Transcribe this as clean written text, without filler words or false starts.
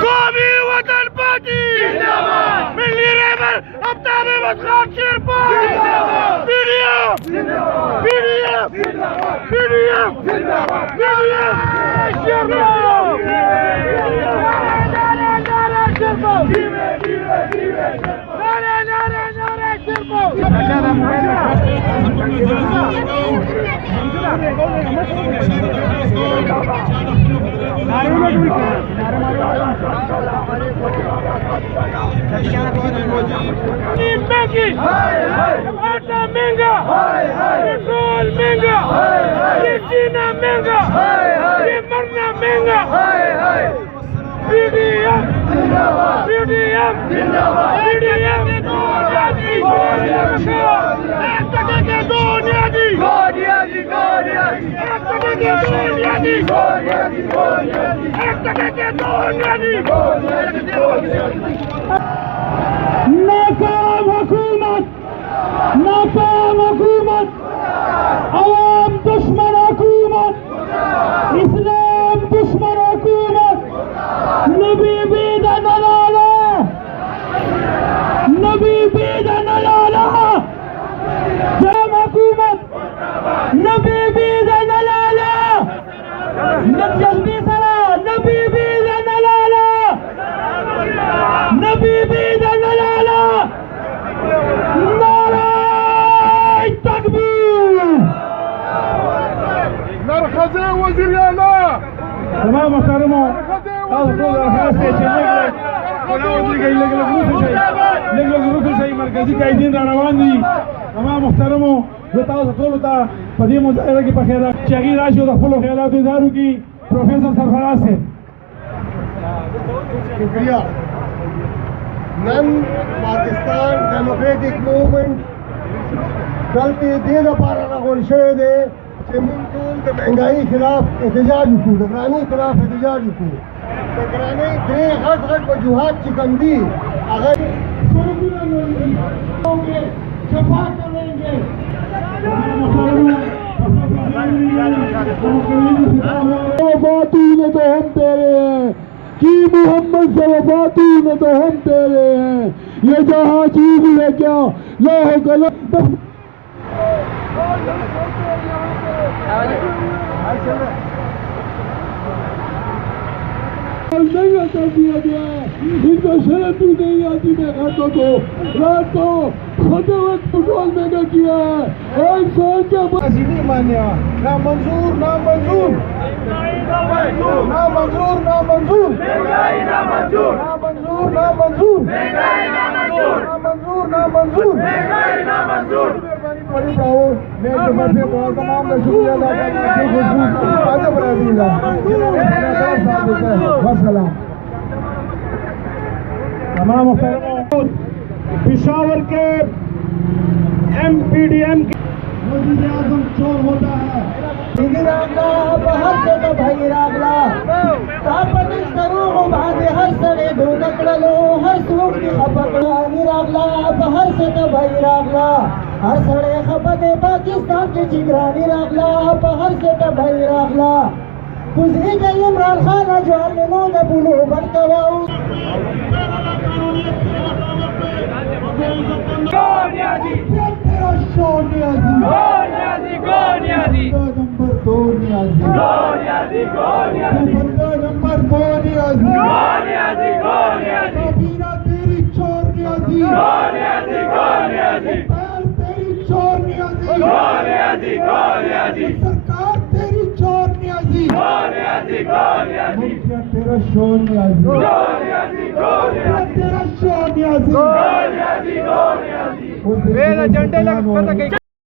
قومی وطن پارٹی ملی رہبر ابتاب وطن شیرپاؤ آٹا مہنگا پیٹرول مہنگا یہ جینا مہنگا یہ مرنا مہنگا پی ڈی ایم ناکام حکومت عوام دشمن حکومت اسلام دشمن حکومت نبی بید نلالا جام حکومت نبی بید نلالا جلدی سرا نبی بید نلالا وزیر اعلیٰ تمام محترموں مرکزی قائدین روان دي تمام محترمو زه تاسو ټولو ته په دې مظاهره کې په خیر چې هغې راشي او د خپلو خیالاتو اظهار وکړي. پروفیسر سرفراز صاحب. شکریہ. نن پاکستان ڈیموکریٹک موومنٹ دلته دې لپاره راغونډ شوی دی چې موږ ټول د مهنګائی خلاف احتجاج وکړو، د ګرانۍ خلاف احتجاج وکړو. د ګرانۍ درې غټ وجوهات چې کوم دي هغه شفا کریں گے. وفاتوں نے تو ہم تیرے ہیں کی محمد سے وفاتوں نے تو ہم تیرے ہیں یہ جہاں چیز ہے کیا لوہ قلم نہیں کر دیا گیا ہے. ان کو شرط بھی نہیں آتی میں گھروں کو رات کو خود وقت پٹرول مہنگا کیا ہے اور سال کے بعد نہیں مانیا نامنظور نامنظور نامنظور نامنظور نامنظور نامنظور نامنظور نامنظور نامنظور. بڑی پاؤ میں بہت تمام کا شکریہ ادا کرتا ہوں. تمام محترموں پشاور کے ایم پی ڈی ایم کے وزیر اعظم چور ہوتا ہے. بہت سے تو بھائی راگلا تاپتش کرو باندھے ہر سڑے دو نکڑلو ہر سوٹ کی خپکڑا راگلا بہر سے تو بھائی راگلا ہر سڑے خپتے پاکستان کی جگرانی راگلا بہر سے تو بھائی راگلا کچھ گئی عمران خان جوان نے نو نہ بولو برتواؤ جھنڈے لگا